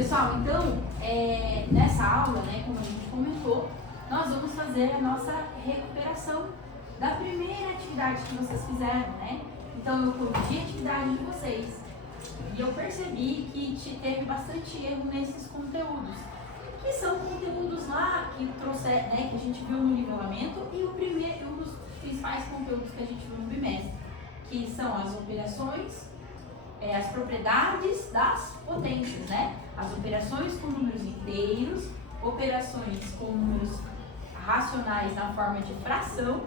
Pessoal, então, nessa aula, né, como a gente comentou, nós vamos fazer a nossa recuperação da primeira atividade que vocês fizeram, né? Então, eu corrigi a atividade de vocês e eu percebi que teve bastante erro nesses conteúdos, que são conteúdos lá que trouxeram, né, que a gente viu no nivelamento e um dos principais conteúdos que a gente viu no bimestre, que são as operações, as propriedades das potências, né? As operações com números inteiros, operações com números racionais na forma de fração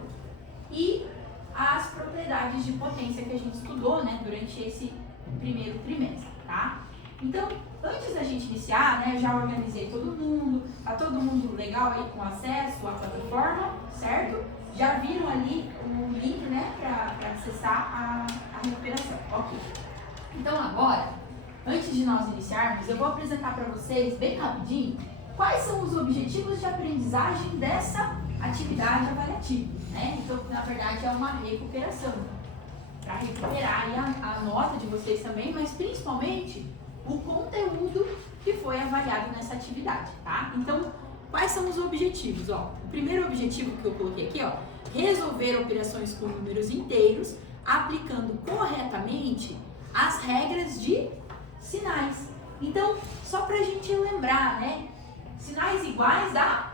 e as propriedades de potência que a gente estudou, né, durante esse primeiro trimestre, tá? Então, antes da gente iniciar, né, já organizei todo mundo, tá todo mundo legal aí com acesso à plataforma, certo? Já viram ali o link, né, para acessar a recuperação, ok? Então agora, antes de nós iniciarmos, eu vou apresentar para vocês, bem rapidinho, quais são os objetivos de aprendizagem dessa atividade avaliativa, né? Então, na verdade, é uma recuperação, para recuperar aí a nota de vocês também, mas principalmente o conteúdo que foi avaliado nessa atividade, tá? Então, quais são os objetivos? Ó, o primeiro objetivo que eu coloquei aqui, ó, resolver operações com números inteiros, aplicando corretamente as regras de sinais. Então, só pra gente lembrar, né? Sinais iguais dá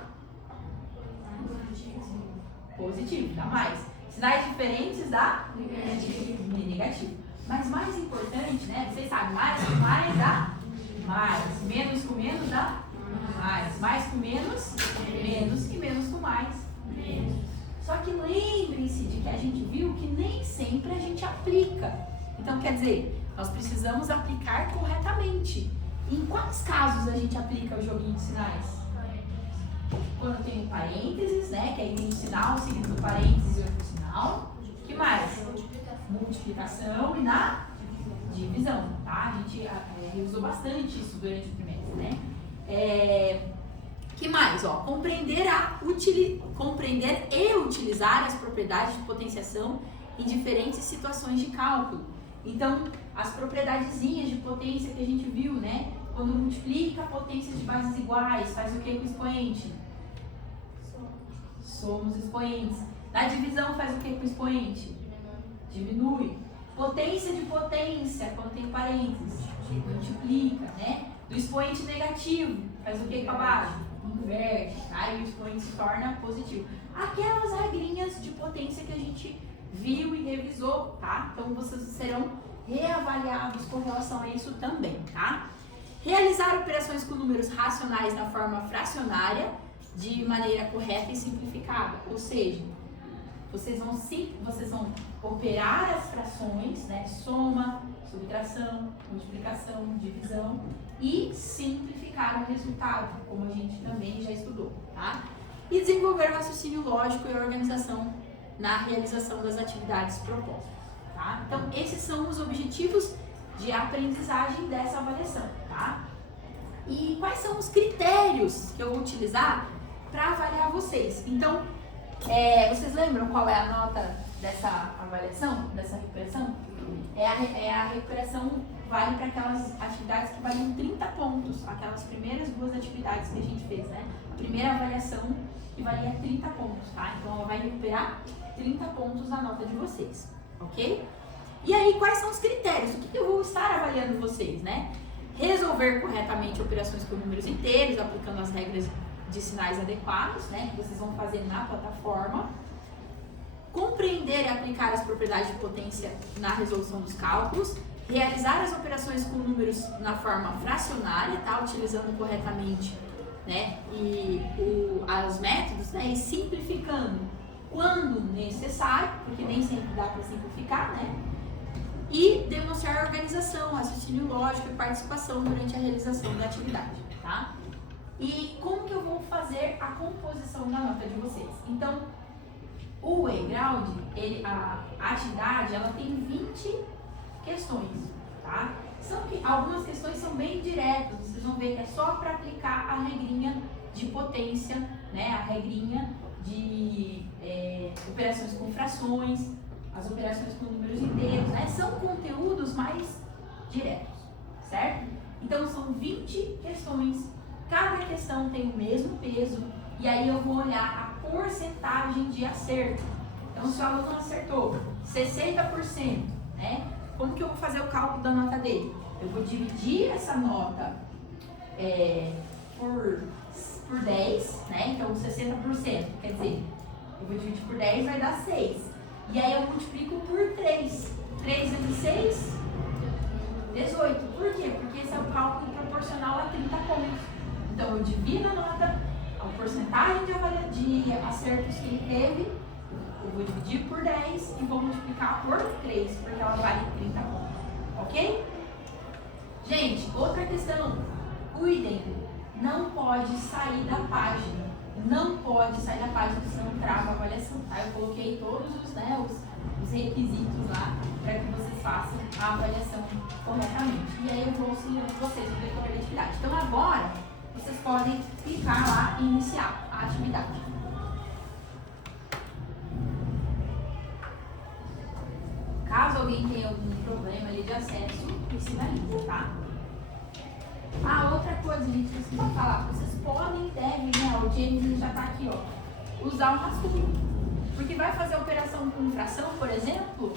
positivo, dá mais. Sinais diferentes dá negativo. Mas mais importante, né? Vocês sabem, mais com mais dá mais. Menos com menos dá mais. Mais com menos, menos. E menos com mais, menos. Só que lembrem-se de que a gente viu que nem sempre a gente aplica. Então, quer dizer, nós precisamos aplicar corretamente. Em quais casos a gente aplica o joguinho de sinais? Quando tem um parênteses, né? Que aí tem um sinal seguido do parênteses e outro sinal. O que mais? Multiplicação e na divisão, tá? A gente usou bastante isso durante o trimestre, né? Que mais? Ó, compreender e utilizar as propriedades de potenciação em diferentes situações de cálculo. Então, as propriedadezinhas de potência que a gente viu, né? Quando multiplica potências de bases iguais, faz o que com o expoente? Somos expoentes. Na divisão, faz o que com o expoente? Diminui. Potência de potência, quando tem parênteses, multiplica, né? Do expoente negativo, faz o que com a base? Inverte, tá? E o expoente se torna positivo. Aquelas regrinhas de potência que a gente viu e revisou, tá? Então, vocês serão reavaliados com relação a isso também, tá? Realizar operações com números racionais na forma fracionária de maneira correta e simplificada, ou seja, vocês vão operar as frações, né? Soma, subtração, multiplicação, divisão e simplificar o resultado, como a gente também já estudou, tá? E desenvolver raciocínio lógico e organização na realização das atividades propostas, tá? Então, esses são os objetivos de aprendizagem dessa avaliação, tá? E quais são os critérios que eu vou utilizar para avaliar vocês? Então, vocês lembram qual é a nota dessa avaliação, dessa recuperação? A recuperação vale para aquelas atividades que valiam 30 pontos, aquelas primeiras duas atividades que a gente fez, né? A primeira avaliação que valia 30 pontos, tá? Então, ela vai recuperar 30 pontos na nota de vocês, ok? E aí, quais são os critérios? O que eu vou estar avaliando vocês, né? Resolver corretamente operações com números inteiros, aplicando as regras de sinais adequados, né? Que vocês vão fazer na plataforma. Compreender e aplicar as propriedades de potência na resolução dos cálculos. Realizar as operações com números na forma fracionária, tá? Utilizando corretamente, né? E os métodos, né? E simplificando quando necessário, porque nem sempre dá para simplificar, né? E demonstrar organização, raciocínio lógico e participação durante a realização da atividade, tá? E como que eu vou fazer a composição da nota de vocês? Então, o Weiground, a atividade, ela tem 20 questões, tá? Algumas questões são bem diretas, vocês vão ver que é só para aplicar a regrinha de potência, né? A regrinha de operações com frações, as operações com números inteiros, né? São conteúdos mais diretos, certo? Então são 20 questões, cada questão tem o mesmo peso, e aí eu vou olhar a porcentagem de acerto. Então se o aluno acertou 60%, né? Como que eu vou fazer o cálculo da nota dele? Eu vou dividir essa nota por 10, né? Então 60%, quer dizer, eu vou dividir por 10, vai dar 6. E aí eu multiplico por 3. 3 vezes 6, 18. Por quê? Porque esse é o cálculo proporcional a 30 pontos. Então eu divido a nota, a porcentagem de acertos que ele teve, eu vou dividir por 10 e vou multiplicar por 3, porque ela vale 30 pontos. Ok? Gente, outra questão. Cuidem, não pode sair da página. Não pode sair da página, senão trava a avaliação. Tá? Eu coloquei todos os requisitos lá para que vocês façam a avaliação corretamente. E aí eu vou auxiliando vocês no decorrer da atividade. Então agora, vocês podem clicar lá e iniciar a atividade. Caso alguém tenha algum problema ali de acesso, sinaliza, tá? Outra coisa, gente, que eu esqueci de falar. Vocês podem e devem, né? O James já tá aqui, ó. Usar o rascunho. Porque vai fazer a operação com fração, por exemplo,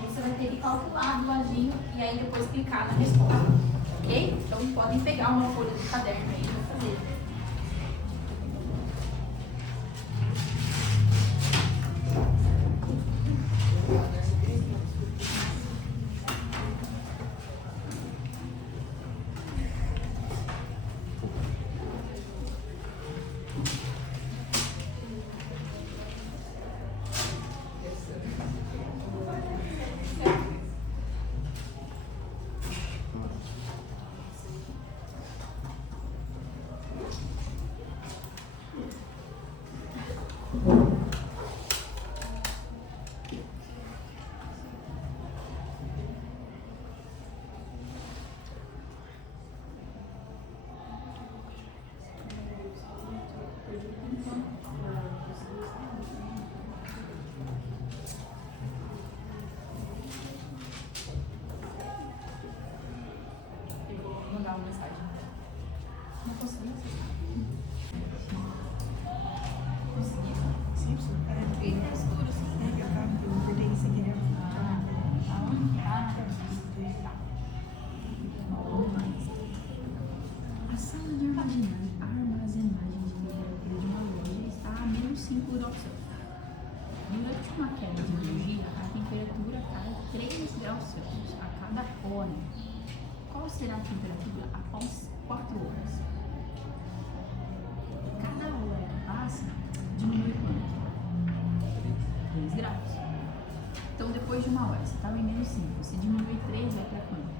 você vai ter que calcular do ladinho e aí depois clicar na resposta. Ok? Então podem pegar uma folha do caderno aí para fazer. Uma mensagem. Não consegui. Consegui? Sim, sim. Ele tá escuro, sim. Eu acordei sem querer. Aonde? Tá. A sala de armazenagem de temperatura de uma loja está a menos 5 graus Celsius. Durante uma queda de energia, a temperatura cai 3 graus Celsius a cada hora. Qual será a temperatura após 4 horas? Cada hora que passa, diminui quanto? 3 graus. Então, depois de uma hora, você estava em menos 5, você diminui 3, vai para quanto?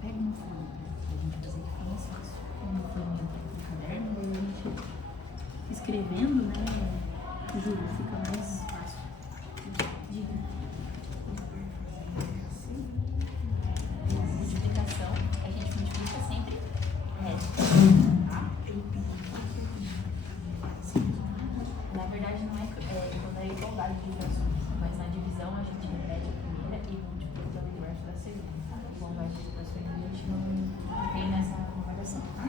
Pega uma folha para a gente fazer que fica mais fácil. Pega uma folha no caderno e a gente escrevendo, né? Juro, fica mais fácil. Diga. Multiplicação, a gente multiplica sempre resto. Tá? Na verdade, não é quando é igualdade de frações, mas na divisão a gente repete a primeira e multiplica o inverso da segunda. Tá? Igualdade de frações a gente não tem nessa comparação. Tá?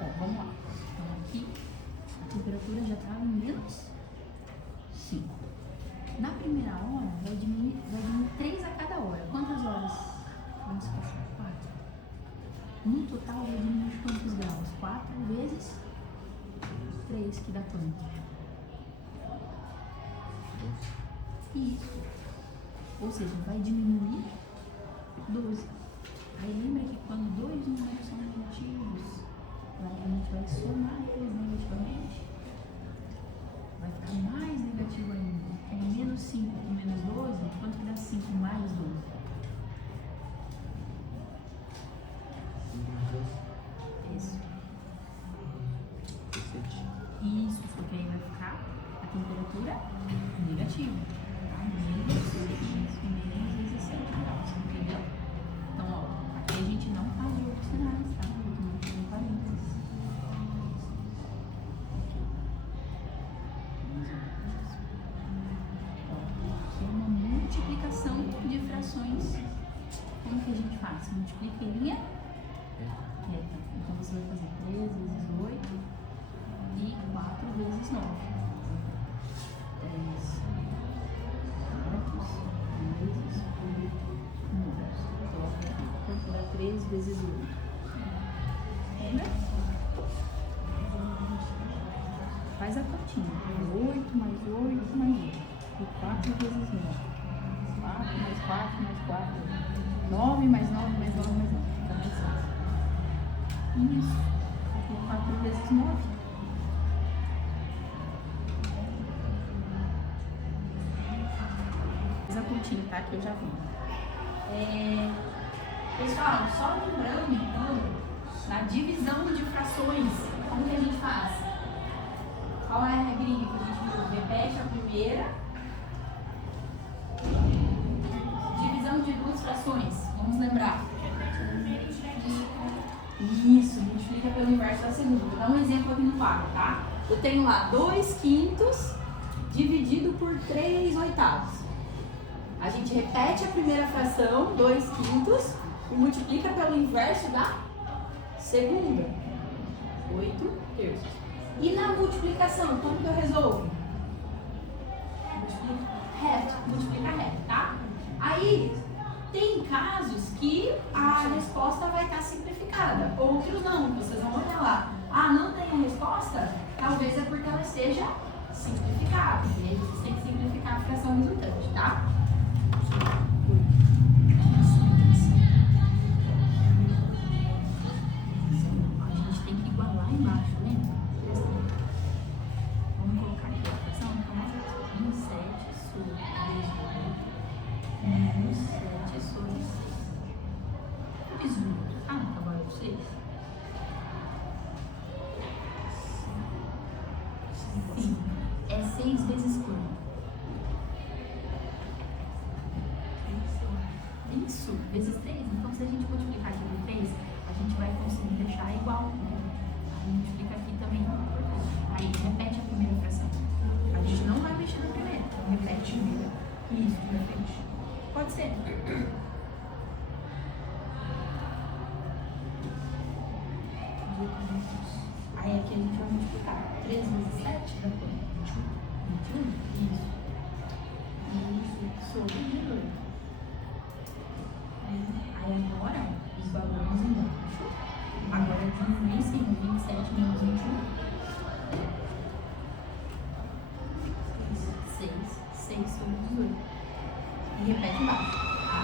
Bom, vamos lá. Então aqui a temperatura já estava em menos 5. Na primeira hora, vai diminuir 3 a cada hora. Quantas horas vão se passar? 4. No total, vai diminuir quantos graus? 4 vezes 3, que dá quanto? Isso. Ou seja, vai diminuir 12. Aí lembra que quando dois números são negativos, a gente vai somar eles negativamente, vai ficar mais negativo ainda. É menos 5 com menos 12, quanto que dá 5 mais 12? Isso. Isso, porque aí vai ficar a temperatura negativa. Tá? Menos 6 menos 17 graus, entendeu? Então, ó, aqui a gente não faz outros sinais, tá? Eu não parênteses. multiplicação de frações. Como que a gente faz? Multiplica em linha reta. Então você vai fazer 3 vezes 8 e 4 vezes 9. 3 vezes 8 9. Coloca aqui. Quanto dá 3 vezes 8? Lembra? Faz a continha. 8 mais 8 mais 8. E 4 vezes 9. 4 mais 4 mais 4. 9 mais 9 mais 9 mais 9. Fica mais fácil. Isso. Aqui 4 vezes 9. Faz a continha, tá? Que eu já vi. Pessoal, só lembrando então, na divisão de frações, como que a gente faz? Qual é a regrinha que a gente viu? Repete a primeira. Divisão de duas frações. Vamos lembrar. Isso, multiplica pelo inverso da segunda. Vou dar um exemplo aqui no quadro, tá? Eu tenho lá 2/5 dividido por 3/8. A gente repete a primeira fração, 2/5, e multiplica pelo inverso da segunda. 8/3. E na multiplicação, como que eu resolvo? Multiplica reto, tá? Aí, tem casos que a resposta vai estar simplificada, outros não. Vocês vão olhar lá. Ah, não tem a resposta? Talvez é porque ela esteja simplificada. E aí vocês têm que simplificar a fração resultante, tá? A gente tem que igualar embaixo, lembra? Vamos colocar aqui a fração, então, 7 sobre 7 sobre 6. Fiz agora eu 6. Sim, é 6 vezes quanto? Isso, vezes 3. Então, se a gente multiplicar aqui por 3, a gente vai conseguir deixar igual. Aí multiplica aqui também. Aí repete a primeira fração. A gente não vai mexer na primeira. Repete a primeira. Isso, repete. Pode ser. Aí aqui a gente vai multiplicar. 3 vezes 7 dá quanto? 21? Isso. Isso sobre 18. Aí agora, os valores embaixo. Agora diminui em cima. 27 menos 21. 6 sobre 18. E repete embaixo, tá?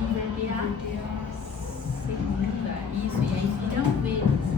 Inverter a segunda. Isso, e aí vira vezes.